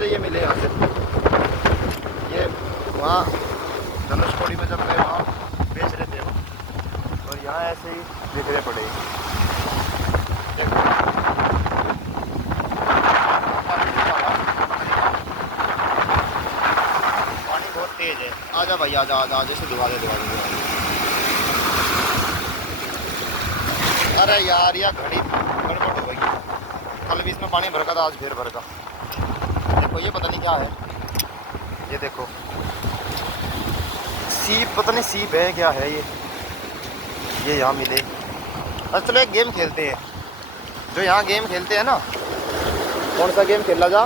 मुझे ये मिले यहाँ से। ये वहाँ धनुषकोडी में जब मैं वहाँ बेच रहे थे वो, और यहाँ ऐसे ही बिखरे पड़े। पानी बहुत तेज है। आजा भाई आजा आजा आजा से दिवा दे। अरे यार यह घड़ी गड़बड़ हो गई। कल भी इसमें पानी भर का था, आज फिर भर का। देखो ये पता नहीं क्या है, ये देखो सीप, पता नहीं सीप है क्या है ये यहाँ मिले। अच्छा चलो एक गेम खेलते हैं, जो यहाँ गेम खेलते हैं ना। कौन सा गेम खेला जा?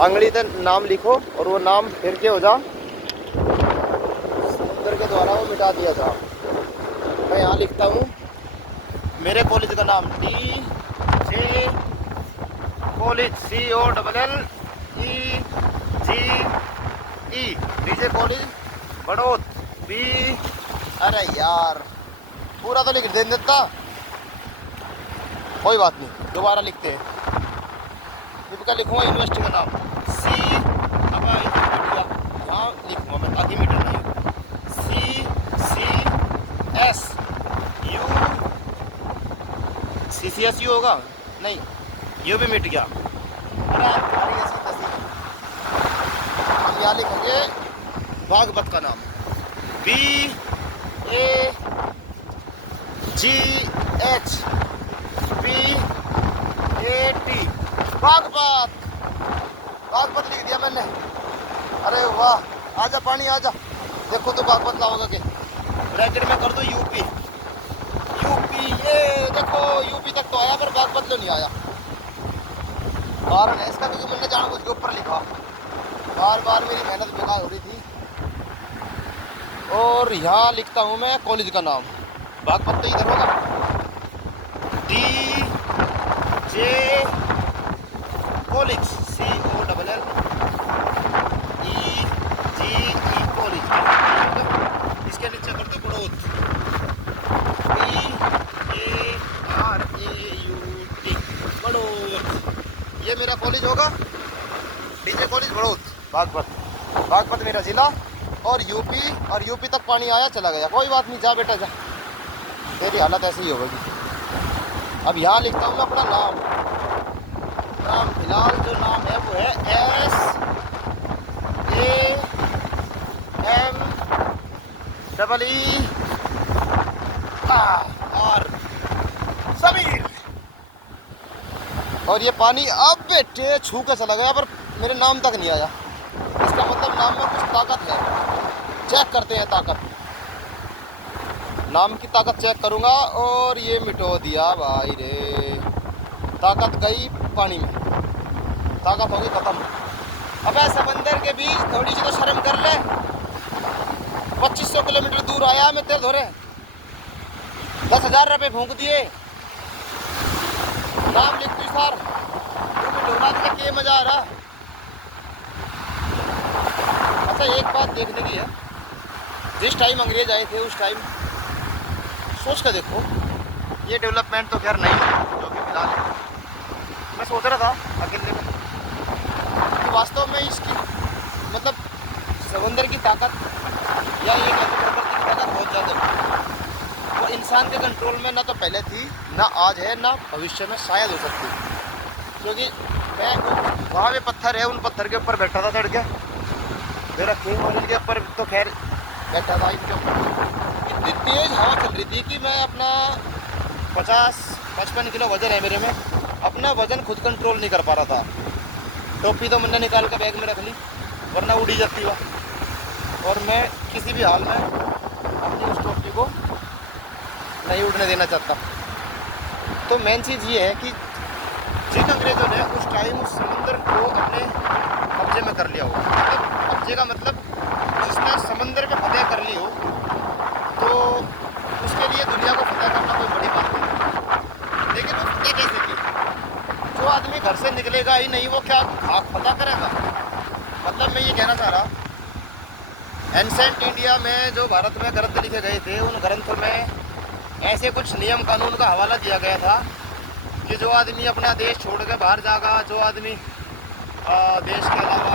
अंगली से नाम लिखो और वो नाम फिर के हो जा, समुद्र के द्वारा वो मिटा दिया जा। मैं यहाँ लिखता हूँ मेरे कॉलेज का नाम, DJ college, COLLEGE, DJ college Baraut बी। अरे यार पूरा तो लिख देता, कोई बात नहीं, दोबारा लिखते हैं। क्या लिखूँगा? यूनिवर्सिटी का नाम C, अब यहाँ लिखूँगा मैं ताकि मीटर नहीं, CCSU होगा नहीं, यू भी मिट गया। अरे हम यहाँ लिखेंगे बागपत का नाम, BAGHPAT, बागपत लिख दिया मैंने। अरे वाह, आजा पानी आजा। देखो तो बागपत लाओगा के ब्रैकेट में कर दो यूपी। ये देखो यूपी तक तो आया पर बागपत तो नहीं आया। कारण है इसका क्योंकि मैंने जानबूझ के ऊपर लिखा, बार मेरी मेहनत बेकार हो रही थी। और यहाँ लिखता हूँ मैं कॉलेज का नाम, बागपत तो इधर होगा, DJ कॉलेज, COLLEGE कॉलेज। इसके नीचे कर दो बड़ौत, BARAUT बड़ौत। ये मेरा कॉलेज होगा, DJ कॉलेज बड़ौत, बागपत मेरा ज़िला और यूपी तक पानी आया चला गया। कोई बात नहीं, जा बेटा जा, तेरी हालत ऐसी ही होगी। अब यहाँ लिखता हूँ मैं अपना नाम फिलहाल जो नाम है वो है SAMER, समीर। और ये पानी अब बेटे छू के चला गया पर मेरे नाम तक नहीं आया। इसका मतलब नाम में कुछ ताकत है। चेक करते हैं ताकत, नाम की ताकत चेक करूंगा। और ये मिटो दिया भाई रे, ताकत गई पानी में, ताकत होगी खत्म। अबे समंदर के बीच थोड़ी सी तो शर्म कर ले। 2500 किलोमीटर दूर आया मैं तेरे धोरे, 10,000 रुपये फूंक दिए। नाम लिख तू सर, तू भी ढूंढा के क्या मजा आ रहा। अच्छा एक बात देखने की है, जिस टाइम अंग्रेज आए थे उस टाइम सोच कर देखो, ये डेवलपमेंट तो खैर नहीं है जो कि फिलहाल है। मैं सोच रहा था अकेले में कि वास्तव में इसकी मतलब समंदर की ताकत या ये प्रकृति की ताकत बहुत ज़्यादा है। वो इंसान के कंट्रोल में ना तो पहले थी, ना आज है, ना भविष्य में शायद हो सकती। क्योंकि मैं वहाँ पे पत्थर है, उन पत्थर के ऊपर बैठा था चढ़ के, मेरा खेल और इनके ऊपर तो खैर बैठा था। इनके ऊपर इतनी तेज़ हवा चल रही थी कि मैं अपना 50-55 किलो वज़न है मेरे में, अपना वज़न खुद कंट्रोल नहीं कर पा रहा था। टोपी तो मैंने निकाल कर बैग में रख ली, वरना उड़ी जाती हुआ। और मैं किसी भी हाल में अपनी उस टोपी को नहीं उड़ने देना चाहता। तो मेन चीज़ ये है कि जिन अंग्रेज़ों ने उस टाइम उस समुद्र को अपने कब्जे में कर लिया हो, मतलब कब्जे का मतलब जिसने समंदर पे फतेह कर ली हो, तो उसके लिए दुनिया को फतेह करना कोई बड़ी बात नहीं। लेकिन वो फतेह कैसे की? जो आदमी घर से निकलेगा ही नहीं वो क्या फतेह करेगा? मतलब मैं ये कहना चाह रहा, एंसेंट इंडिया में जो भारत में ग्रंथ लिखे गए थे, उन ग्रंथों में ऐसे कुछ नियम कानून का हवाला दिया गया था कि जो आदमी अपना देश छोड़ के बाहर जाएगा, जो आदमी देश के अलावा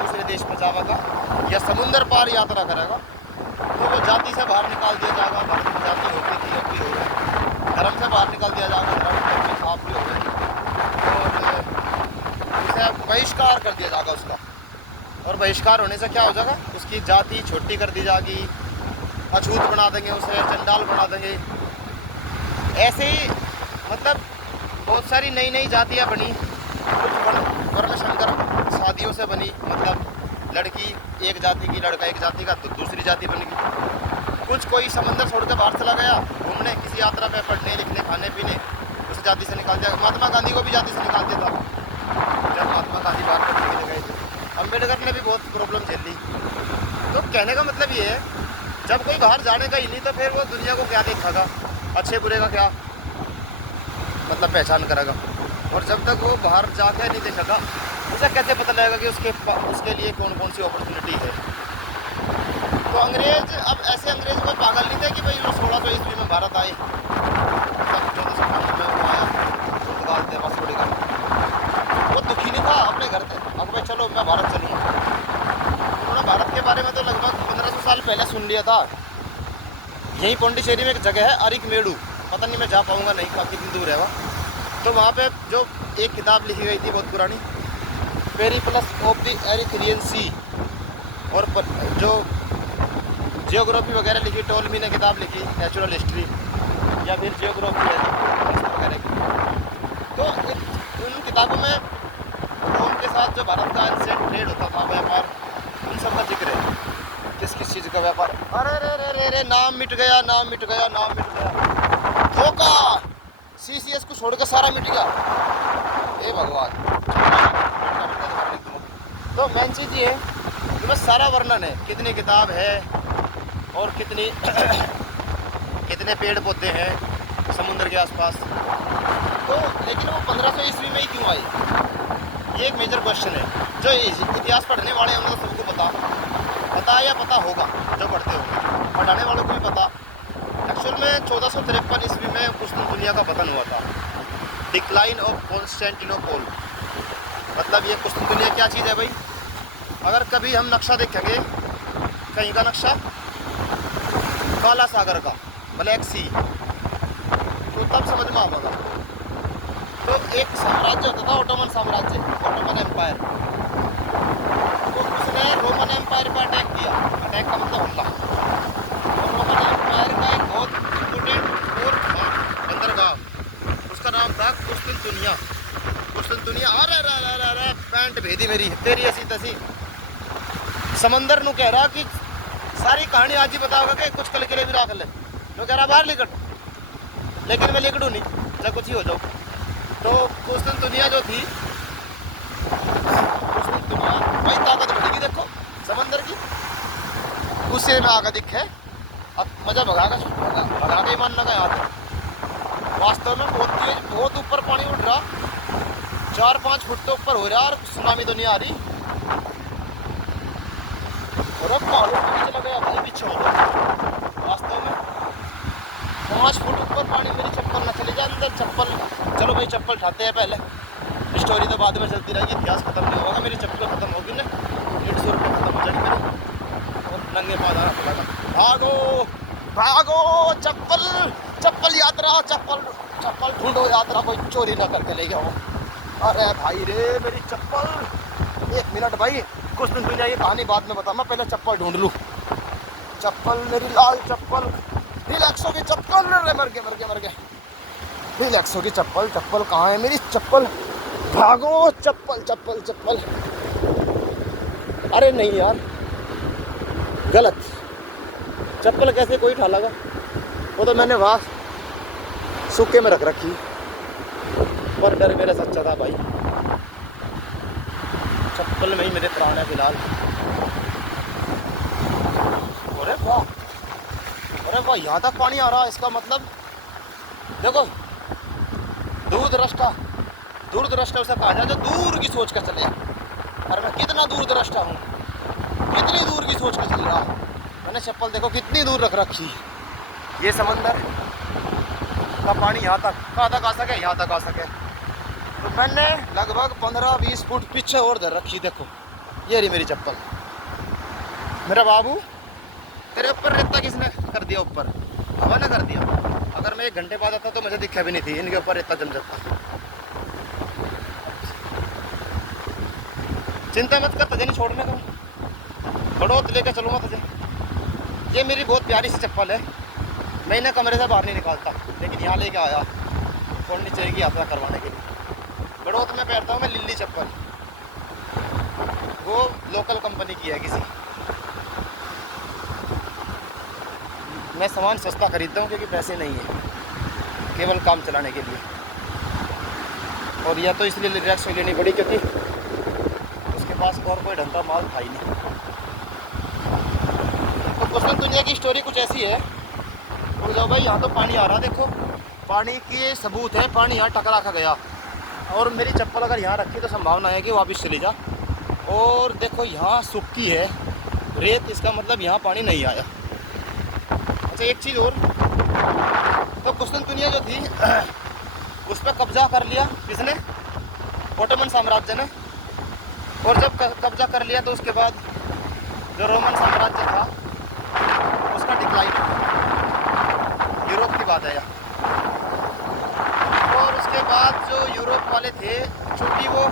दूसरे देश में जाएगा या समुद्र पार यात्रा करेगा तो वो जाति से बाहर निकाल दिया जाएगा। धर्म की जाति होती थी, अब भी हो रहा है। धर्म से बाहर निकाल दिया जाएगा, धर्म के साफ भी हो गए और उसे बहिष्कार कर दिया जाएगा उसका। और बहिष्कार होने से क्या हो जाएगा, उसकी जाति छोटी कर दी जाएगी, अछूत बना देंगे उसे, चंडाल बना देंगे। ऐसे ही मतलब बहुत सारी नई नई जातियाँ बनी, कुछ वर्ण संकर शादियों से बनी, मतलब लड़की एक जाति की, लड़का एक जाति का, तो दूसरी जाति बन गई। कुछ कोई समंदर छोड़ कर बाहर चला गया घूमने, किसी यात्रा पे, पढ़ने लिखने खाने पीने, उस जाति से निकाल दिया। महात्मा गांधी को भी जाति से निकाल दिया था जब महात्मा गांधी बाहर पढ़ने के लिए गए थे। अम्बेडकर ने भी बहुत प्रॉब्लम झेल ली। तो कहने का मतलब ये है, जब कोई बाहर जाने का ही नहीं तो फिर वो दुनिया को क्या देखेगा, अच्छे बुरे का क्या मतलब पहचान करेगा। और जब तक वो बाहर जाके नहीं देखेगा उसे कैसे पता लगेगा कि उसके लिए कौन कौन सी अपॉर्चुनिटी है। तो अंग्रेज, अब ऐसे अंग्रेज कोई पागल नहीं थे कि भाई वो 1600 ईस्वी में भारत आए, 1498 में वो आया पुर्तगाल थे वास्को डी गामा। वो दुखी नहीं था, अपने घर थे, अब भाई चलो मैं भारत चलूँ। उन्होंने भारत के बारे में तो लगभग 1500 साल पहले सुन लिया था। यहीं पौंडीचेरी में एक जगह है अरिकमेडू, पता नहीं मैं जा पाऊँगा नहीं, काफ़ी कितनी दूर है वहाँ। तो वहाँ पे जो एक किताब लिखी गई थी बहुत पुरानी, पेरिप्लस ऑफ द एरिथ्रियन सी, और जो जियोग्राफी वगैरह लिखी, टोलमी ने किताब लिखी नेचुरल हिस्ट्री या फिर जियोग्राफी वगैरह की। तो उन किताबों में रोम के साथ जो भारत का एंशिएंट ट्रेड होता था, व्यापार, उन सब का जिक्र है। किस किस चीज़ का व्यापार, अरे रे रे रे रे नाम मिट गया, नाम मिट गया, नाम मिट गया, धोखा, CCS को छोड़कर सारा मिट गया, हे भगवान। तो मेन चीज़ ये है कि बस सारा वर्णन है, कितनी किताब है और कितनी कितने पेड़ पौधे हैं समुद्र के आसपास। तो लेकिन वो 1500 ईस्वी में ही क्यों आई, ये एक मेजर क्वेश्चन है जो इतिहास पढ़ने वाले हैं उनको सबको पता या पता होगा, जो पढ़ते होंगे, पढ़ाने वालों को भी पता। एक्चुअल में 1453 ईस्वी में कुस्तुनतुनिया का पतन हुआ था, डिक्लाइन ऑफ कॉन्स्टेंटिनोपल। मतलब ये कुस्तुनतुनिया क्या चीज़ है भाई, अगर कभी हम नक्शा देखेंगे कहीं का नक्शा, काला सागर का, ब्लैक सी, तो तब समझ में आएगा। तो एक साम्राज्य होता था ओटोमन साम्राज्य, ओटोमन एम्पायर, तो उसने रोमन एम्पायर पर अटैक किया। अटैक का मतलब हमला। और रोमन एम्पायर का एक बहुत इम्पोर्टेंट फोर्ट था बंदरगाह, उसका नाम था कुस्तुनतुनिया। कुस्तुनतुनिया, अरे पैंट भेदी मेरी तेरी ऐसी तसी। समंदर नु कह रहा कि सारी कहानी आज ही बताओगा कि कुछ कल के लिए भी रख ले, तो कह रहा बाहर लिकट, लेकिन मैं लिकटू नहीं, जब कुछ ही हो जाओ। तो कुस्तुनतुनिया जो थी, कुस्तुनतुनिया भाई ताकत बढ़ेगी, देखो समंदर की, गुस्से में आकर दिखे, अब मजा भगा के मान लगा यहाँ। वास्तव में बहुत तेज, बहुत ऊपर पानी उठ रहा, 4-5 फुट तो ऊपर हो रहा, और सुनामी तो नहीं आ रही। और अब पहाड़ों के नीचे लगा भाई, पीछे हो जाओ। वास्तव में 5 फुट ऊपर पानी, मेरी चप्पल ना चली जाए अंदर। चप्पल, चलो भाई चप्पल उठाते हैं पहले, स्टोरी तो बाद में चलती रहेगी, इतिहास खत्म नहीं होगा। मेरी चप्पल खत्म होगी ना, 150 रुपये खत्म हो जाएगी मेरी, और नंगे पाँव आना पड़ेगा। भागो भागो, चप्पल यात्रा, चप्पल ढूंढो, यात्रा कोई चोरी ना करके ले गया हो। अरे भाई रे मेरी चप्पल, 1 मिनट भाई, कुछ दिन तुझे ये कहानी बाद में बता, मैं पहले चप्पल ढूंढ लूँ। चप्पल, मेरी लाल चप्पल, रिलैक्सो की चप्पल, मर गए रिलैक्सो की चप्पल कहाँ है मेरी चप्पल, भागो चप्पल। अरे नहीं यार, गलत, चप्पल कैसे कोई उठा लगा, वो तो मैंने वहाँ सूखे में रख रखी, पर डर मेरा सच्चा था भाई। चप्पल में ही मेरे प्राण है फिलहाल। अरे वाह, यहाँ तक पानी आ रहा है, इसका मतलब देखो, दूरदृष्टा उसे कहा जाए जो दूर की सोच कर चले। अरे मैं कितना दूरदृष्टा हूँ, कितनी दूर की सोच कर चल रहा हूँ। मैंने चप्पल देखो कितनी दूर रख रखी, ये समंदर का पानी यहाँ तक, कहाँ तक आ सके, यहाँ तक आ सके। तो मैंने लगभग 15-20 फुट पीछे और धर रखी। देखो ये रही मेरी चप्पल। मेरा बाबू, तेरे ऊपर रेता किसने कर दिया? ऊपर हवा ने कर दिया। अगर मैं 1 घंटे बाद आता तो मुझे दिखा भी नहीं थी, इनके ऊपर रेता जम जाता। चिंता मत कर, तुझे नहीं छोड़ने का, बड़ोत लेकर चलूँगा तुझे। ये मेरी बहुत प्यारी सी चप्पल है, मैं इन्हें कमरे से बाहर नहीं निकालता, लेकिन यहाँ लेके आया छोड़नी चाहिए यात्रा करवाने के लिए। बड़ोत में पहनता हूँ मैं लिल्ली चप्पल, वो लोकल कंपनी की है किसी। मैं सामान सस्ता खरीदता हूँ क्योंकि पैसे नहीं है, केवल काम चलाने के लिए। और या तो इसलिए रिलैक्स में लेनी पड़ी क्योंकि उसके पास और कोई ढंग का माल था ही नहीं। तो कुशल दुनिया की स्टोरी कुछ ऐसी है। तो जाओ भाई, यहाँ तो पानी आ रहा, देखो पानी की सबूत है, पानी यहाँ टकरा खा गया। और मेरी चप्पल अगर यहाँ रखी तो संभावना है कि वापस चली जा। और देखो यहाँ सूखी है रेत, इसका मतलब यहाँ पानी नहीं आया। अच्छा एक चीज़ और, तो कुशल दुनिया जो थी उस पर कब्जा कर लिया किसने? ओटोमन साम्राज्य ने। और जब कब्जा कर लिया तो उसके बाद जो रोमन साम्राज्य था उसका डिक्लाइन हुआ। यूरोप की बात है यह। और उसके बाद जो यूरोप वाले थे, चूँकि वो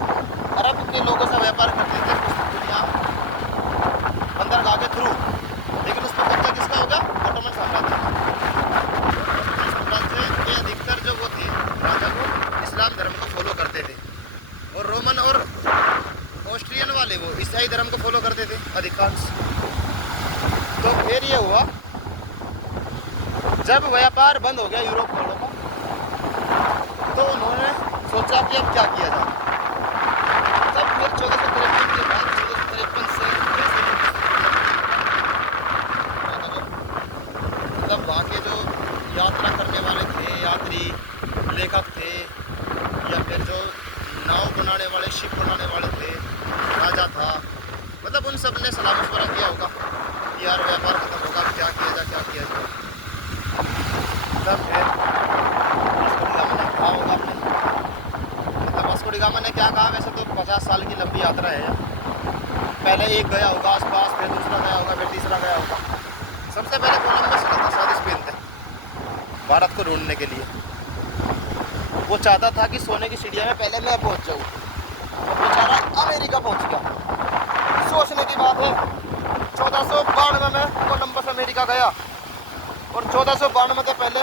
अरब के लोगों से व्यापार करते थे दुनिया बंदरगाह के थ्रू, लेकिन उस पर कब्जा किसका होगा? ओटोमन साम्राज्य का। साम्राज्य के अधिकतर जो वो थे राजा, वो इस्लाम धर्म को फॉलो करते थे, और रोमन और ऑस्ट्रियन वाले वो ईसाई धर्म को फॉलो करते थे अधिकांश। तो फिर ये हुआ, जब व्यापार बंद हो गया यूरोप वालों का, तो उन्होंने सोचा कि अब क्या किया जाए। तब फिर 1453 के बाद 1453 से मतलब वहाँ के जो यात्रा करने वाले थे, यात्री, लेखक थे, या फिर जो नाव बनाने वाले, शिप बनाने वाले थे, राजा था, मतलब उन सब ने सलाह मशवरा किया होगा कि यार व्यापार खत्म होगा, क्या किया जाए, क्या किया जाए। तब फिर वास्को डी गामा ने कहा होगा आपने, मतलब वास्को डी गामा ने क्या कहा? वैसे तो 50 साल की लंबी यात्रा है। पहले एक गया होगा आसपास, फिर दूसरा गया होगा, फिर तीसरा गया होगा। सबसे पहले कोलंबस चला था साउथ स्पेन से भारत को ढूंढने के लिए। वो चाहता था कि सोने की चिड़िया में पहले मैं पहुंच जाऊँ, और बेचारा अमेरिका पहुंच गया। सोचने की बात है, 1492 में कोलंबस अमेरिका गया, और 1492 से पहले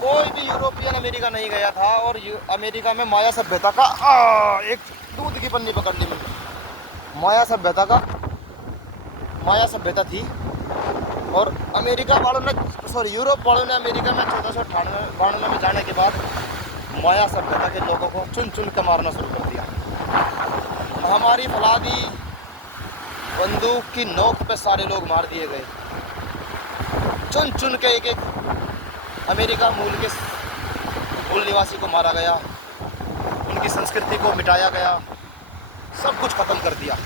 कोई भी यूरोपियन अमेरिका नहीं गया था। और अमेरिका में माया सभ्यता का एक दूध की पन्नी पकड़ ली मैंने। माया सभ्यता थी, और अमेरिका वालों ने, सॉरी यूरोप वालों ने अमेरिका में 1492 में जाने के बाद माया सभ्यता के लोगों को चुन चुन के मारना शुरू कर दिया। महामारी फैला दी, बंदूक की नोक पे सारे लोग मार दिए गए। चुन चुन के एक अमेरिका मूल निवासी को मारा गया, उनकी संस्कृति को मिटाया गया, सब कुछ खत्म कर दिया।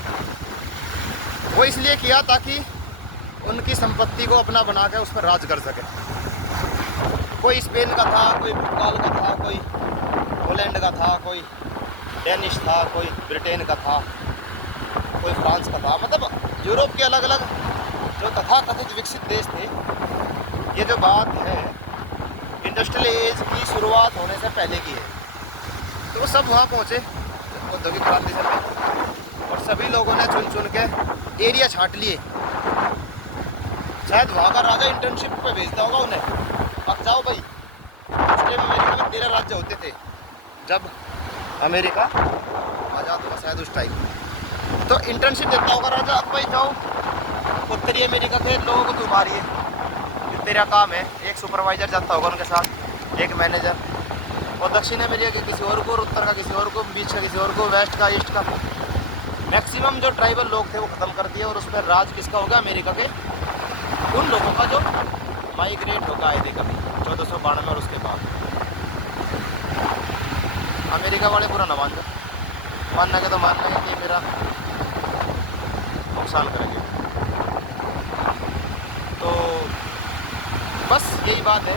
वो इसलिए किया ताकि उनकी संपत्ति को अपना बना के उस पर राज कर सके। कोई स्पेन का था, कोई पुर्तगाल का था, कोई पोलैंड का था, कोई डेनिश था, कोई ब्रिटेन का था, कोई फ्रांस का था। मतलब यूरोप के अलग अलग जो तथाकथित विकसित देश थे। ये जो बात है इंडस्ट्रियल एज की शुरुआत होने से पहले की है। तो वो सब वहाँ पहुँचे औद्योगिक क्रांति से पहले, और सभी लोगों ने चुन चुन के एरिया छांट लिए। शायद वहाँ का राजा इंटर्नशिप पे भेजता होगा उन्हें, अब जाओ भाई। उस टाइम अमेरिका में 13 राज्य होते थे जब अमेरिका आज़ाद हुआ, शायद उस टाइम। तो इंटर्नशिप देता होगा राजा, अब भाई जाओ उत्तरी अमेरिका के लोगों को तुम मारिए, तेरा काम है। एक सुपरवाइजर जाता होगा उनके साथ, एक मैनेजर, और दक्षिण अमेरिका के किसी और को, और उत्तर का किसी और को, बीच का किसी और को, वेस्ट का, ईस्ट का। मैक्सिमम जो ट्राइबल लोग थे वो ख़त्म कर दिए, और उस पर राज किसका होगा? अमेरिका के उन लोगों का जो माइग्रेट होगा आए थे कभी 1492 और उसके बाद। अमेरिका वाले पूरा न मान जाओ, मानना के तो मानना है कि मेरा नुकसान करेंगे। तो बस यही बात है।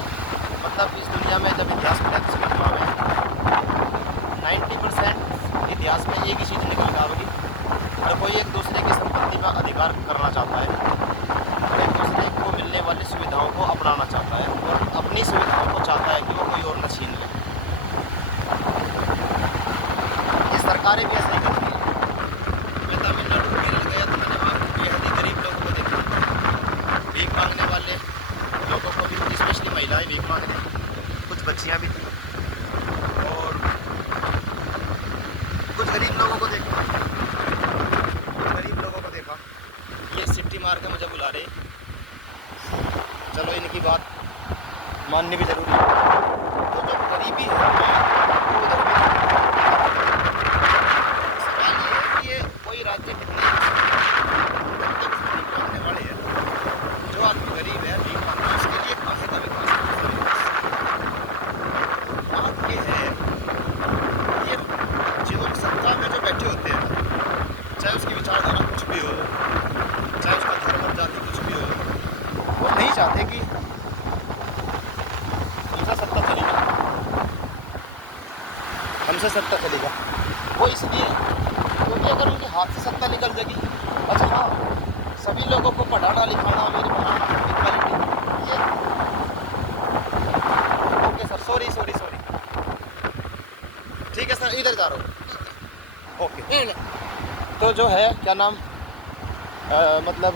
मतलब इस दुनिया में जब इतिहास पढ़ा तो समझ में आवे इतिहास में एक ही चीज़ निकल के आवेगी, हर कोई एक दूसरे की संपत्ति का अधिकार करना चाहता है और एक दूसरे को मिलने वाली सुविधाओं को अपनाना चाहता है और अपनी सुविधाओं को चाहता है कि वो कोई और न छीन ले। ये सरकारें भी ऐसा ही करती हैं। मैं तमिलनाडु केरल गया तो मैंने वहाँ बेहद ही गरीब लोगों को देखा, भीख मांगने वाले लोगों को भी, स्पेशली महिलाएं भीख मांगने, कुछ बच्चियाँ भी थी और कुछ गरीब लोगों को देखा, ये सिट्टी मार के मुझे बुला रहे। चलो इनकी बात माननी भी जरूरी है। तो जो गरीबी है वो उधर भी सवाल ये है कि ये कोई राज्य कितने मांगने वाले हैं, जो आदमी गरीब है भीख मांगना, उसके लिए कहाँ का विकास है। बात ये है ये जो सत्ता में जो बैठे होते हैं, चाहे उसकी विचारधारा कुछ भी हो, चाहे उसका धर्म जाति कुछ भी हो, वो नहीं चाहते कि हमसे सत्ता चलेगा। वो इसलिए क्योंकि अगर उनके हाथ से सत्ता निकल जाएगी, अच्छा हाँ, सभी लोगों को पढ़ाना लिखाना, अमीर बनाना, इक्वालिटी, ये ओके सर, सॉरी ठीक है सर, इधर जा रहा हूँ, ओके। तो जो है क्या नाम मतलब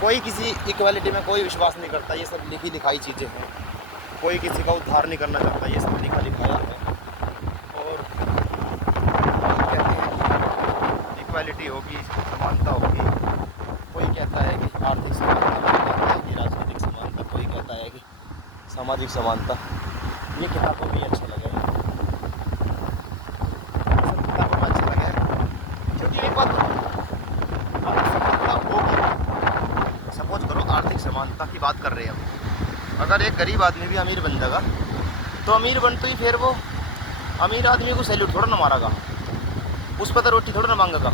कोई किसी इक्वालिटी में कोई विश्वास नहीं करता, ये सब लिखी लिखाई चीज़ें हैं। कोई किसी का उद्धार नहीं करना चाहता, ये सब लिखा लिखाया है। और कहते हैं कि इक्वालिटी होगी, समानता होगी, कोई कहता है कि आर्थिक समानता, कोई कहता है कि राजनीतिक समानता, कोई कहता है कि सामाजिक समानता। ये किताबों में अच्छा लगा है, सब किताबों में अच्छा लगा है, क्योंकि ये बात सपोज करो आर्थिक समानता की बात कर रहे हैं हम। अगर एक गरीब आदमी भी अमीर बन जाएगा तो अमीर बनते ही फिर वो अमीर आदमी को सैल्यूट थोड़ा ना मारेगा, उस पर तो रोटी थोड़ा ना मांगेगा,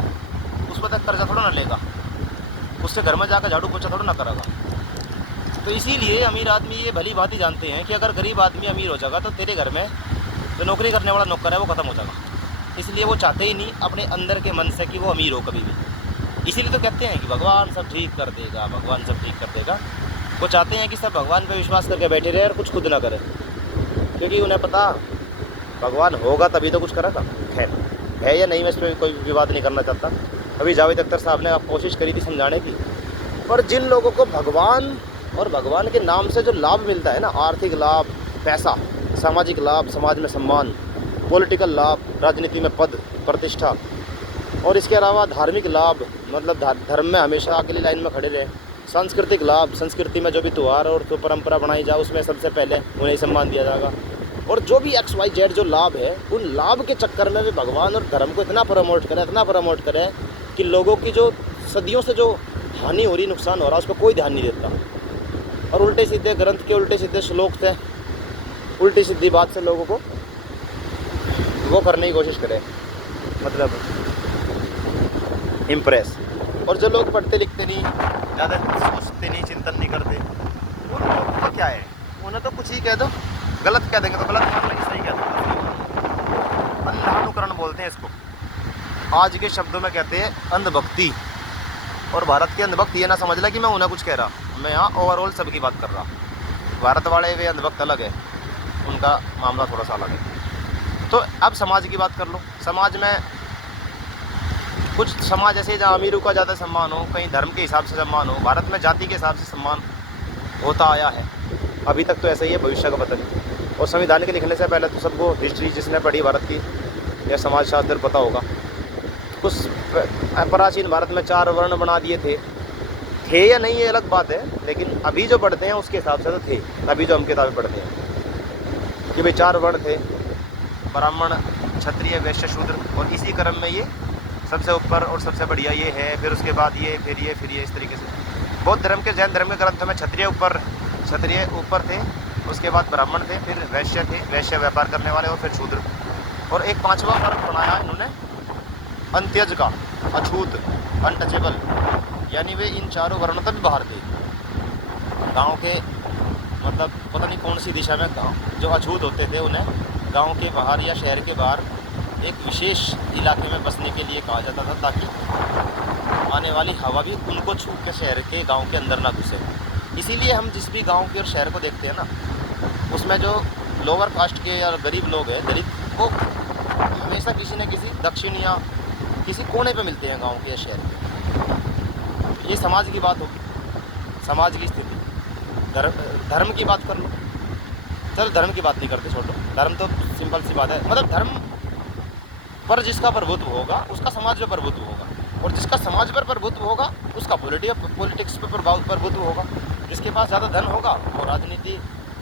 उस पर तक कर्जा थोड़ा ना लेगा, उससे घर में जाकर झाड़ू पोछा थोड़ा ना करेगा। तो इसीलिए अमीर आदमी ये भली बात ही जानते हैं कि अगर गरीब आदमी अमीर हो जाएगा तो तेरे घर में जो नौकरी करने वाला नौकर है वो ख़त्म हो जाएगा। इसलिए वो चाहते ही नहीं अपने अंदर के मन से कि वो अमीर हो कभी भी। इसीलिए तो कहते हैं कि भगवान सब ठीक कर देगा, भगवान सब ठीक कर देगा। वो चाहते हैं कि सब भगवान पे विश्वास करके बैठे रहे और कुछ खुद ना करें, क्योंकि उन्हें पता भगवान होगा तभी तो कुछ करेगा। खैर है या नहीं, मैं इस पर कोई विवाद नहीं करना चाहता। अभी जावेद अख्तर साहब ने कोशिश करी थी समझाने की, पर जिन लोगों को भगवान और भगवान के नाम से जो लाभ मिलता है ना, आर्थिक लाभ, पैसा, सामाजिक लाभ, समाज में सम्मान, पॉलिटिकल लाभ, राजनीति में पद प्रतिष्ठा, और इसके अलावा धार्मिक लाभ, मतलब धर्म में हमेशा अगली लाइन में खड़े रहे, सांस्कृतिक लाभ, संस्कृति में जो भी त्यौहार और जो परंपरा बनाई जाए उसमें सबसे पहले उन्हें सम्मान दिया जाएगा, और जो भी XYZ जो लाभ है, उन लाभ के चक्कर में भी भगवान और धर्म को इतना प्रमोट करे कि लोगों की जो सदियों से जो हानि हो रही, नुकसान हो रहा है, उस पर कोई ध्यान नहीं देता। और उल्टे सीधे ग्रंथ के उल्टे सीधे श्लोक से, उल्टी सीधी बात से लोगों को वो करने की कोशिश करे, मतलब इम्प्रेस। और जो लोग पढ़ते लिखते नहीं, ज़्यादा सोचते नहीं, चिंतन नहीं करते, उन लोगों का क्या है, उन्हें तो कुछ ही कह दो, गलत कह देंगे तो गलत मान लेंगे, सही कह दो। अंधानुकरण बोलते हैं इसको, आज के शब्दों में कहते हैं अंधभक्ति। और भारत के अंधभक्त ये ना समझ लें कि मैं उन्हें कुछ कह रहा, मैं यहाँ ओवरऑल सबकी बात कर रहा। भारत वाले वे अंधभक्त अलग है, उनका मामला थोड़ा सा अलग है। तो अब समाज की बात कर लो। समाज में कुछ समाज ऐसे जहाँ अमीरों का ज़्यादा सम्मान हो, कहीं धर्म के हिसाब से सम्मान हो। भारत में जाति के हिसाब से सम्मान होता आया है, अभी तक तो ऐसा ही है, भविष्य का पता नहीं। और संविधान के लिखने से पहले तो सबको हिस्ट्री जिसने पढ़ी भारत की या समाजशास्त्र पता होगा, कुछ प्राचीन भारत में 4 वर्ण बना दिए थे या नहीं ये अलग बात है, लेकिन अभी जो पढ़ते हैं उसके हिसाब से तो थे। अभी जो हम किताबें पढ़ते हैं कि भाई 4 वर्ण थे, ब्राह्मण, क्षत्रिय, वैश्य, शूद्र, और इसी क्रम में ये सबसे ऊपर और सबसे बढ़िया ये है, फिर उसके बाद ये, फिर ये, इस तरीके से। बौद्ध धर्म के, जैन धर्म के ग्रंथों में क्षत्रिय ऊपर थे, उसके बाद ब्राह्मण थे, फिर वैश्य थे, वैश्य व्यापार करने वाले, और फिर शूद्र। और एक 5वां वर्ग बनाया इन्होंने अंत्यज का, अछूत, अनटचेबल, यानी वे इन 4 वर्णों तक बाहर थे। गांव के मतलब पता नहीं कौन सी दिशा में गाँव जो अछूत होते थे, उन्हें गांव के बाहर या शहर के बाहर एक विशेष इलाके में बसने के लिए कहा जाता था, ताकि आने वाली हवा भी उनको छू के शहर के गांव के अंदर ना घुसे। इसीलिए हम जिस भी गांव के और शहर को देखते हैं ना, उसमें जो लोअर कास्ट के या गरीब लोग हैं, दलित, वो हमेशा किसी न किसी दक्षिण या किसी कोने पे मिलते हैं गांव के या शहर के। ये समाज की बात होगी, समाज की स्थिति। धर्म की बात कर लो, चलो धर्म की बात नहीं करते, छोड़ो, धर्म तो सिंपल सी बात है। मतलब धर्म पर जिसका प्रभुत्व होगा उसका समाज पर प्रभुत्व होगा, और जिसका समाज पर प्रभुत्व होगा उसका पॉलिटिक्स पर प्रभुत्व होगा। जिसके पास ज़्यादा धन होगा वो राजनीति,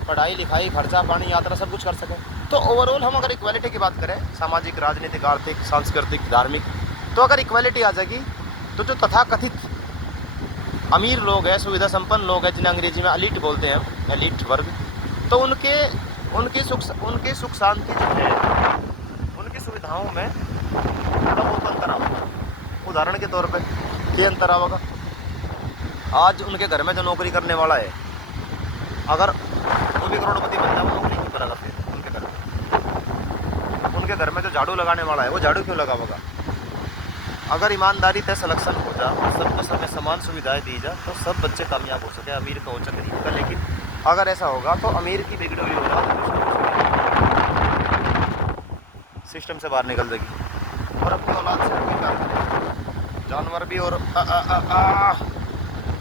पढ़ाई लिखाई, खर्चा पानी, यात्रा सब कुछ कर सके। तो ओवरऑल हम अगर इक्वालिटी की बात करें, सामाजिक, राजनीतिक, आर्थिक, सांस्कृतिक, धार्मिक, तो अगर इक्वालिटी आ जाएगी तो जो तथाकथित अमीर लोग हैं, सुविधा संपन्न लोग हैं, जिन्हें अंग्रेजी में एलीट बोलते हैं, एलीट वर्ग, तो उनकी सुख शांति जो है, उनकी सुविधाओं में थोड़ा बहुत अंतर होगा। उदाहरण के तौर पे ये अंतर होगा, आज उनके घर में जो नौकरी करने वाला है, अगर वो भी करोड़पति बन जाए, वो नौकरी क्यों करेगा फिर उनके घर में? उनके घर में जो झाड़ू लगाने वाला है, वो झाड़ू क्यों लगाएगा? अगर ईमानदारी से सिलेक्शन हो जाए, सबको समय समान सुविधाएं दी जाए, तो सब बच्चे कामयाब हो सके, अमीर का हो चाहे गरीब का। लेकिन अगर ऐसा होगा तो अमीर की बिगड़ी हुई होगा, सिस्टम से बाहर निकल जाएगी और अपनी औलाद से कोई प्यार करेगा, जानवर भी और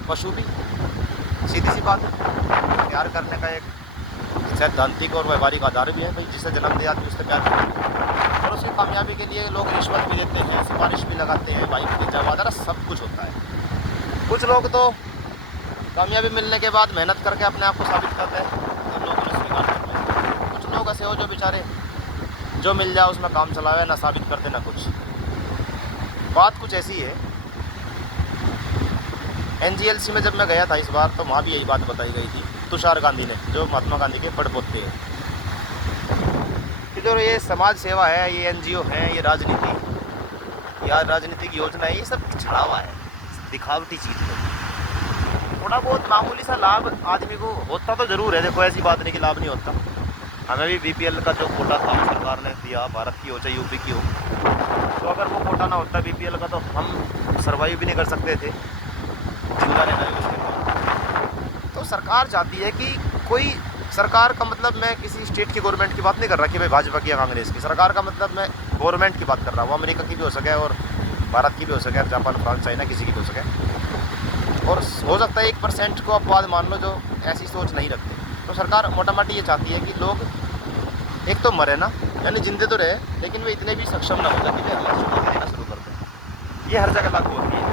पशु भी। सीधी सी बात है, प्यार करने का एक सैद्धांतिक और व्यवहारिक आधार भी है भाई, जिसे जन्म दिया आदमी उससे प्यार करता है। और उसकी कामयाबी के लिए लोग रिश्वत भी देते हैं, सिफारिश भी लगाते हैं, बाइक की जवाब, सब कुछ होता है। कुछ लोग तो कामयाबी मिलने के बाद मेहनत करके अपने आप को साबित करते हैं, तो लोग उन्हें स्वीकार करते हैं। कुछ लोग ऐसे हो जो बेचारे जो मिल जाए उसमें काम चलावे, ना साबित करते ना कुछ। बात कुछ ऐसी है, NGLC में जब मैं गया था इस बार, तो वहाँ भी यही बात बताई गई थी तुषार गांधी ने, जो महात्मा गांधी के बड़पोते हैं, कि जो ये समाज सेवा है, ये NGO है, ये राजनीति या राजनीतिक योजना है, ये सब छड़ावा है, दिखावटी चीज़ है। थोड़ा बहुत मामूली सा लाभ आदमी को होता तो ज़रूर है, देखो ऐसी बात नहीं कि लाभ नहीं होता। हमें भी BPL का जो कोटा था सरकार ने दिया, भारत की हो चाहे यूपी की हो, तो अगर वो कोटा ना होता BPL का, तो हम सर्वाइव भी नहीं कर सकते थे, जिंदा रहना भी मुश्किल था। तो सरकार चाहती है कि कोई, सरकार का मतलब मैं किसी स्टेट की गवर्नमेंट की बात नहीं कर रहा कि भाई भाजपा की या कांग्रेस की, सरकार का मतलब मैं गवर्नमेंट की बात कर रहा हूँ। वो अमेरिका की भी हो सके और भारत की भी हो सके, जापान, फ्रांस, चाइना, किसी की भी हो सके। और हो सकता है 1% को अपवाद मान लो जो ऐसी सोच नहीं रखते। तो सरकार मोटा मोटी ये चाहती है कि लोग एक तो मरे ना, यानी जिंदे तो रहे, लेकिन वे इतने भी सक्षम ना हो जाए कि वे देना शुरू कर दें। ये हर जगह लागू होती है,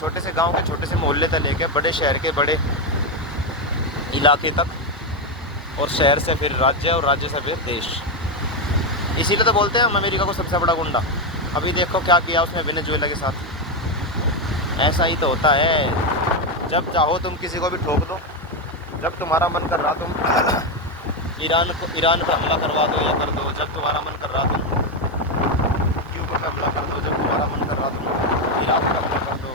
छोटे से गांव के छोटे से मोहल्ले तक लेके बड़े शहर के बड़े इलाके तक, और शहर से फिर राज्य और राज्य से फिर देश। इसीलिए तो बोलते हैं हम अमेरिका को सबसे बड़ा गुंडा। अभी देखो क्या किया उसने वेनेजुएला के साथ। ऐसा ही तो होता है, जब चाहो तुम किसी को भी ठोक दो, जब तुम्हारा मन कर रहा तुम ईरान पर हमला करवा दो या कर दो, जब तुम्हारा मन कर रहा तुम क्यूबा पर हमला कर दो, जब तुम्हारा मन कर रहा तुम इराक पर हमला कर दो।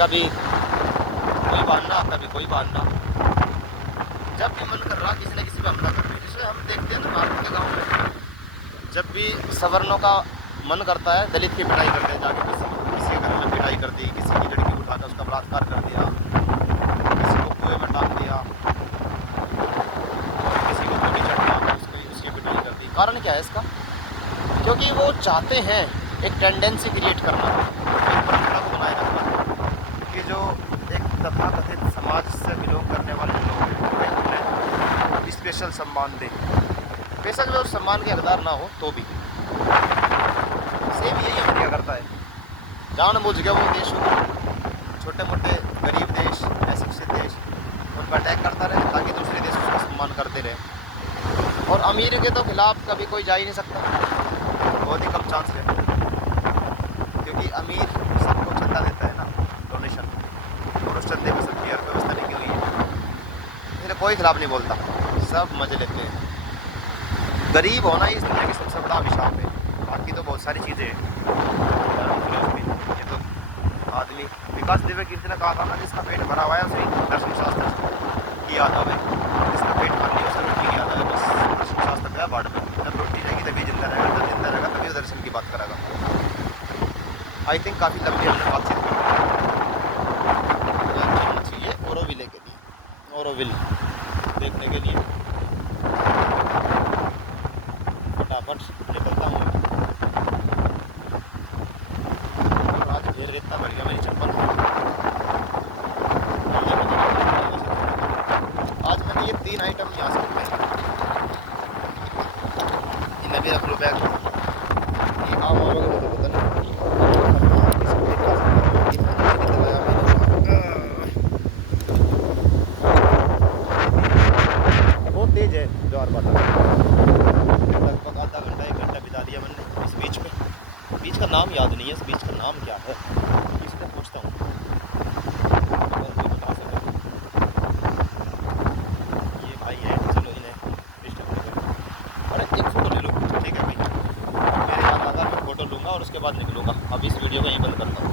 कभी कोई बहाना, कभी कोई बहाना, जब भी मन कर रहा किसी न किसी पर हमला कर दो। जिसमें हम देखते हैं ना भारत के गाँव में, जब भी सवर्णों का मन करता है दलित की पिटाई करते हैं, जाके किसी के घर में पिटाई कर दी, किसी की लड़की उठाकर उसका बलात्कार कर दिया, किसी को कुएं में डाल दिया, किसी को गोली चढ़ा उसकी पिटाई कर दी। कारण क्या है इसका? क्योंकि वो चाहते हैं एक टेंडेंसी क्रिएट करना, एक परंपरा को बनाए रखना, कि जो एक तथाकथित समाज से बिलोंग करने वाले लोग हैं उन्हें स्पेशल सम्मान दें, बेशक वे उस सम्मान के हकदार ना हो तो भी। सेम यही अमेरिका करता है, जानबूझ के वो देशों को, छोटे मोटे गरीब देश, अशिक्षित देश, उन पर अटैक करता रहे ताकि दूसरे देश उसका सम्मान करते रहे। और अमीर के तो खिलाफ कभी कोई जा ही नहीं सकता, बहुत ही कम चांस है, क्योंकि अमीर सबको चंदा देता है ना, डोनेशन, और उस चंदे में सबकी अर्थव्यवस्था नहीं हुई है, इसलिए कोई खिलाफ नहीं बोलता, सब मजे लेते हैं। गरीब होना ही इस दुनिया की सबसे बड़ा अभिशाप है, बाकी तो बहुत सारी चीज़ें हैं। ये तो आदमी, विकास दिव्य कीर्ति ने कहा था ना, जिसका पेट भरा हुआ है उसे दर्शन शास्त्र की याद आवे, जिसका पेट भर नहीं उसका रोटी की याद आवे, बस दर्शन शास्त्र गया बाढ़ में, जब रोटी रहेगी आई थिंक काफ़ी लंबी हमने बातचीत की। चलना चाहिए ओरोविले के लिए, ओरोविल देखने के लिए। फटाफट निकलता हूँ। और आज ढेर इतना बढ़ गया मेरी चप्पल। आज मैंने ये 3 आइटम यहाँ से उठाए। इन्हें भी रख लो बैग में। ये आम वगैरह तो पता नहीं इसको दिखा सकता हूँ कि मैंने कितना लाया मैंने। बहुत तेज है ज्वार बाटा। लगभग आधा घंटा 1 घंटा बिता दिया मैंने इस बीच में। बीच का नाम याद नहीं है, इस बीच का नाम क्या है इससे पूछता हूँ अगर कोई बता सके। ये भाई है, चलो इन्हें डिस्टर्ब नहीं करो। अरे एक फ़ोटो ले लो, ठीक है भाई। मेरे याद आता मैं फ़ोटो लूँगा और उसके बाद निकलूँगा। अब इस वीडियो को यहीं बंद करता हूँ।